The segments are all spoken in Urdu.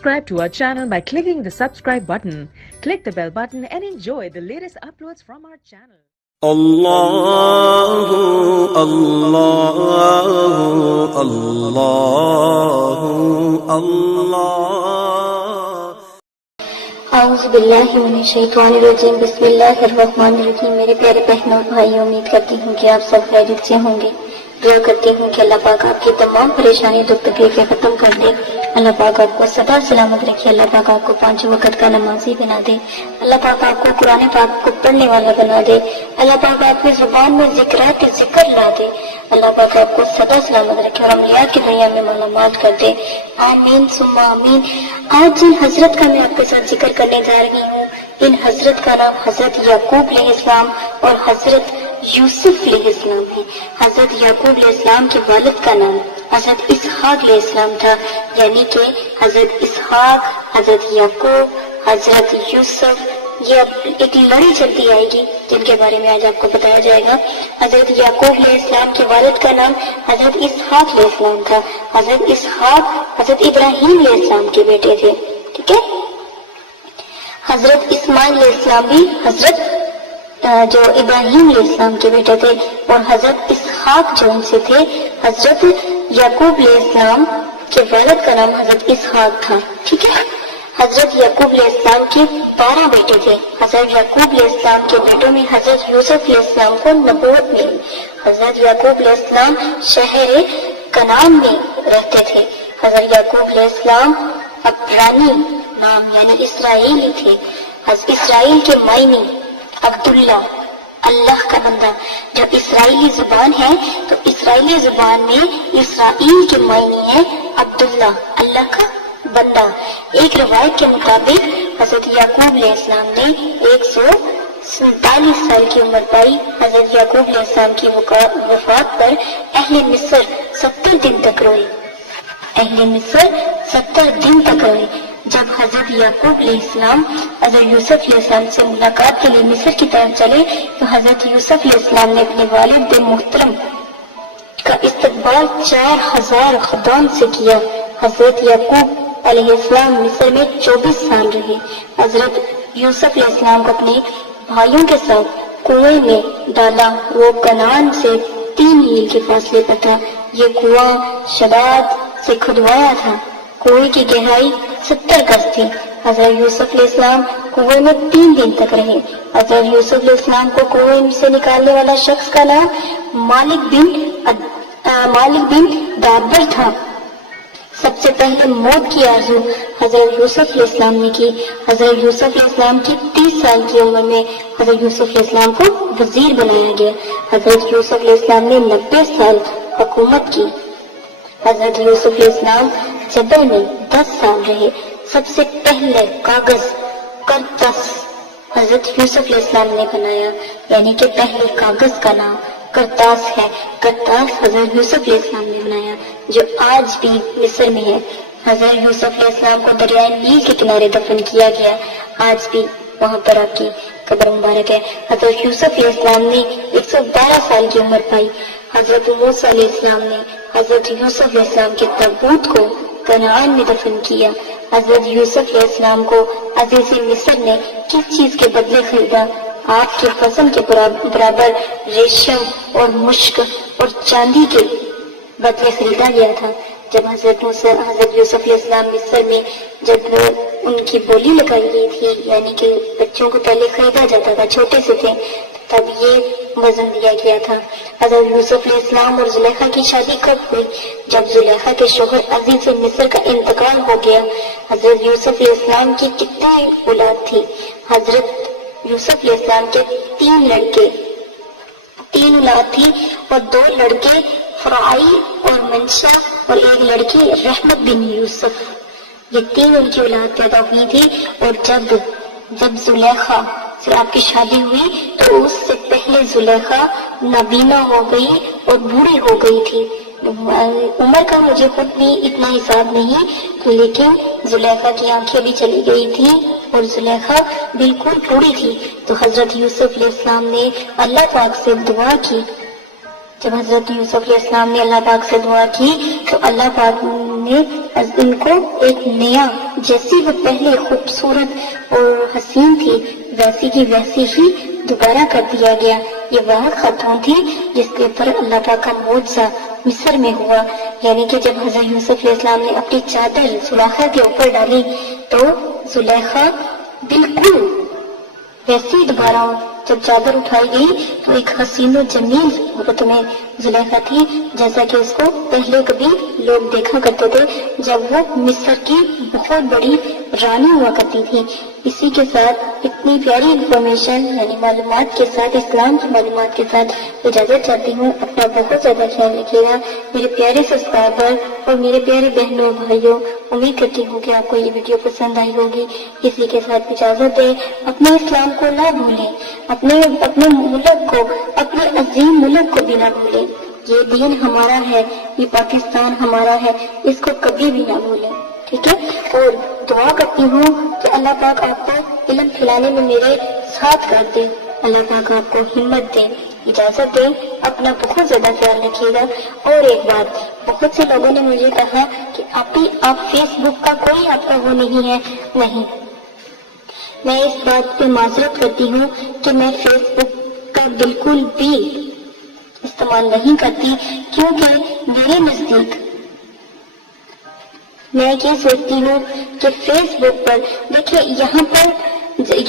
subscribe to our channel by clicking the subscribe button. Click the bell button and enjoy the latest uploads from our channel. اللہ اللہ اللہ اللہ اعوذ باللہ من الشیطان الرجیم بسم اللہ الرحمن الرحیم۔ میرے پیارے بہنوں اور بھائیوں، امید کرتی ہوں کہ آپ سب خیریت سے ہوں گے۔ دعا کرتی ہوں کہ اللہ پاک آپ کی تمام پریشانی دکھ تکلیفیں ختم کر دے، اللہ پاک آپ کو سدا سلامت رکھے، اللہ پاک آپ کو 5 وقت کا نمازی بنا دے، اللہ پاک آپ کو قرآن پاک کو پڑھنے والا بنا دے، اللہ پاک آپ کی زبان میں ذکرات ذکر لا دے، اللہ پاک آپ کو سدا سلامت رکھے اور عملیات کی دنیا میں مالا مال کر دے، آمین ثم آمین۔ آج جن حضرت کا میں آپ کے ساتھ ذکر کرنے جا رہی ہوں، ان حضرت کا نام حضرت یعقوب علیہ السلام اور حضرت یوسف علیہ السلام ہے۔ حضرت یعقوب علیہ السلام کے والد کا نام حضرت اسحاق علیہ السلام تھا، یعنی کہ حضرت اسحاق، حضرت یعقوب، حضرت یوسف، یہ ایک لڑی چلتی آئے گی جن کے بارے میں آج آپ کو بتایا جائے گا۔ حضرت یعقوب علیہ السلام کے والد کا نام حضرت اسحاق علیہ السلام تھا۔ حضرت اسحاق حضرت ابراہیم علیہ السلام کے بیٹے تھے، ٹھیک ہے۔ حضرت اسماعیل علیہ السلام بھی حضرت جو ابراہیم علیہ السلام کے بیٹے تھے، اور حضرت اسحاق جو ان سے تھے، حضرت یعقوب علیہ السلام کے والد کا نام حضرت اسحاق تھا، ٹھیک ہے۔ حضرت یعقوب علیہ السلام کے 12 بیٹے تھے۔ حضرت یعقوب علیہ السلام کے بیٹوں میں حضرت یوسف علیہ السلام کو نبوت ملی۔ حضرت یعقوب علیہ السلام شہر کنعان میں رہتے تھے۔ حضرت یعقوب علیہ السلام عبرانی نام یعنی اسرائیلی تھے۔ اسرائیل کے معنی عبداللہ، اللہ کا بندہ۔ جو اسرائیلی زبان ہے تو اسرائیلی زبان میں اسرائیل کے معنی ہے عبداللہ، اللہ کا بندہ۔ ایک روایت کے مطابق حضرت یعقوب علیہ السلام نے 147 سال کی عمر پائی۔ حضرت یعقوب علیہ السلام کی وفات پر اہل مصر 70 دن تک روئے۔ اہل مصر 70 دن تک روئے۔ جب حضرت یعقوب علیہ السلام حضرت یوسف علیہ السلام سے ملاقات کے لیے مصر کی طرف چلے تو حضرت یوسف علیہ السلام نے اپنے والد محترم کا استقبال 4000 خدام سے کیا۔ حضرت یعقوب علیہ السلام مصر میں 24 سال رہے۔ حضرت یوسف علیہ السلام کو اپنے بھائیوں کے ساتھ کنویں میں ڈالا۔ وہ کنعان سے 3 میل کے فاصلے پر تھا۔ یہ کنواں شداد سے کھدوایا تھا۔ کنویں کی گہرائی 70 گز تھی۔ حضرت یوسف علیہ السلام کنویں میں 3 دن تک رہے۔ حضرت یوسف علیہ السلام کو کنویں سے نکالنے والا شخص کا نام مالک بن دابر تھا۔ سب سے پہلے موت کی آرزو حضرت یوسف علیہ السلام نے کی۔ حضرت یوسف علیہ السلام کی 30 سال کی عمر میں حضرت یوسف علیہ السلام کو وزیر بنایا گیا۔ حضرت یوسف علیہ السلام نے 90 سال حکومت کی۔ حضرت یوسف علیہ السلام جبل میں 10 سال رہے۔ سب سے پہلے کاغذ کرتاس حضرت یوسف علیہ السلام نے بنایا، یعنی کہ پہلے کاغذ کا نام کرتاس ہے۔ کرتاس حضرت یوسف علیہ السلام نے بنایا، جو آج بھی مصر میں ہے۔ حضرت یوسف علیہ السلام کو دریائے نیل کے کنارے دفن کیا گیا، آج بھی وہاں پر آپ کی قبر مبارک ہے۔ حضرت یوسف علیہ السلام نے 112 سال کی عمر پائی۔ حضرت موسیٰ علیہ السلام نے حضرت یوسف علیہ السلام کے تابوت کو کنعان میں دفن کیا۔ حضرت یوسف علیہ السلام کو عزیز مصر نے کس چیز کے بدلے خریدا؟ آپ کے فضل کے برابر ریشم اور مشک اور چاندی کے بدلے خریدا گیا تھا۔ جب حضرت یوسف علیہ السلام مصر میں جب ان کی بولی لگائی گئی تھی، یعنی کہ بچوں کو پہلے خریدا جاتا تھا، چھوٹے سے تھے، تب یہ وزن دیا گیا تھا۔ حضرت یوسف علیہ السلام اور زلیخا کی شادی کب ہوئی؟ جب زلیخا کے شوہر عزیز مصر کا انتقال ہو گیا۔ حضرت یوسف علیہ السلام کی کتنی اولاد تھی؟ حضرت یوسف علیہ السلام کے 3 اولاد تھی، اور 2 لڑکے فرائی اور منشا، اور 1 لڑکی رحمت بن یوسف۔ یہ 3 ان کی اولاد پیدا ہوئی تھی۔ اور جب زلیخا سے آپ کی شادی ہوئی تو اس سے پہلے زلیخا نابینا ہو گئی اور بوڑھی ہو گئی تھی۔ عمر کا مجھے خود بھی اتنا حساب نہیں، لیکن زلیخا کی آنکھیں بھی چلی گئی تھی اور زلیخا بالکل بوڑھی تھی۔ تو حضرت یوسف علیہ السلام نے اللہ پاک سے دعا کی۔ جب حضرت یوسف علیہ السلام نے اللہ پاک سے دعا کی تو اللہ پاک ان کو ایک نیا، جیسی وہ پہلے خوبصورت اور حسین تھی ویسی کی ویسی ہی دوبارہ کر دیا گیا۔ یہ وہ خاتون تھی جس کے اوپر اللہ پاک کا معجزہ مصر میں ہوا، یعنی کہ جب حضرت یوسف علیہ السلام نے اپنی چادر زلیخا کے اوپر ڈالی تو زلیخا بالکل ویسے ہی دوبارہ جب چادر اٹھائی گئی تو ایک حسین و جمیل صورت میں زلیخا تھی، جیسا کہ اس کو پہلے کبھی لوگ دیکھا کرتے تھے جب وہ مصر کی بہت بڑی رانی ہوا کرتی تھی۔ اسی کے ساتھ اتنی پیاری انفارمیشن یعنی معلومات کے ساتھ، اسلام کی معلومات کے ساتھ اجازت چاہتی ہوں۔ اپنا بہت زیادہ خیال رکھیے گا میرے پیارے سبسکرائبر اور میرے پیارے بہنوں بھائیوں۔ امید کرتی ہوں کہ آپ کو یہ ویڈیو پسند آئی ہوگی۔ اسی کے ساتھ اجازت دیں، اپنے اسلام کو نہ بھولیں، اپنے ملک کو، اپنے عظیم ملک کو بھی نہ بھولیں۔ یہ دین ہمارا ہے، یہ پاکستان ہمارا ہے، اس کو کبھی بھی نہ بھولیں، ٹھیک ہے؟ اور دعا کرتی ہوں کہ اللہ پاک آپ کو علم پھیلانے میں میرے ساتھ کر دے، اللہ پاک آپ کو ہمت دے۔ اجازت دیں، اپنا بہت زیادہ خیال رکھیے گا۔ اور ایک بات، بہت سے لوگوں نے مجھے کہا کہ آپ فیس بک کا کوئی آپ کا وہ نہیں ہے۔ نہیں، میں اس بات پہ معذرت کرتی ہوں کہ میں فیس بک کا بالکل بھی استعمال نہیں کرتی، کیونکہ میرے نزدیک میں یہ سوچتی ہوں کہ فیس بک پر دیکھیں، یہاں پر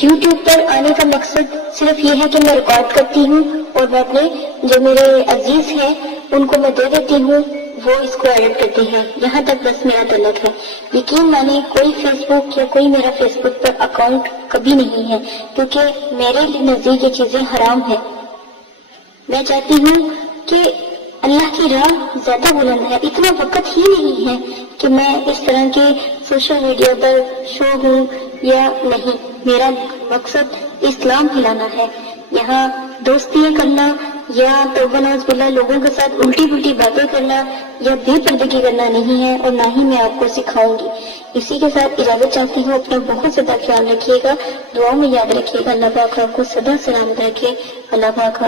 یوٹیوب پر آنے کا مقصد صرف یہ ہے کہ میں ریکارڈ کرتی ہوں اور میں اپنے جو میرے عزیز ہیں ان کو میں دے دیتی ہوں، وہ اس کو ایڈٹ کرتے ہیں، یہاں تک بس میرا تعلق ہے۔ یقین مانے کوئی فیس بک یا کوئی میرا فیس بک پر اکاؤنٹ کبھی نہیں ہے، کیونکہ میرے نزدیک یہ چیزیں حرام ہیں۔ میں چاہتی ہوں کہ اللہ کی راہ زیادہ بلند ہے، اتنا وقت ہی نہیں ہے کہ میں اس طرح کے سوشل میڈیا پر شو ہوں یا نہیں۔ میرا مقصد اسلام پھیلانا ہے، یہاں دوستیاں کرنا یا توبہ نعوذ باللہ لوگوں کے ساتھ الٹی پلٹی باتیں کرنا یا بے پردگی کرنا نہیں ہے، اور نہ ہی میں آپ کو سکھاؤں گی۔ اسی کے ساتھ اجازت چاہتی ہوں، اپنا بہت زیادہ خیال رکھیے گا، دعاؤں میں یاد رکھیے گا۔ اللہ پاک آپ کو سدا سلامت رکھے۔ اللہ پاک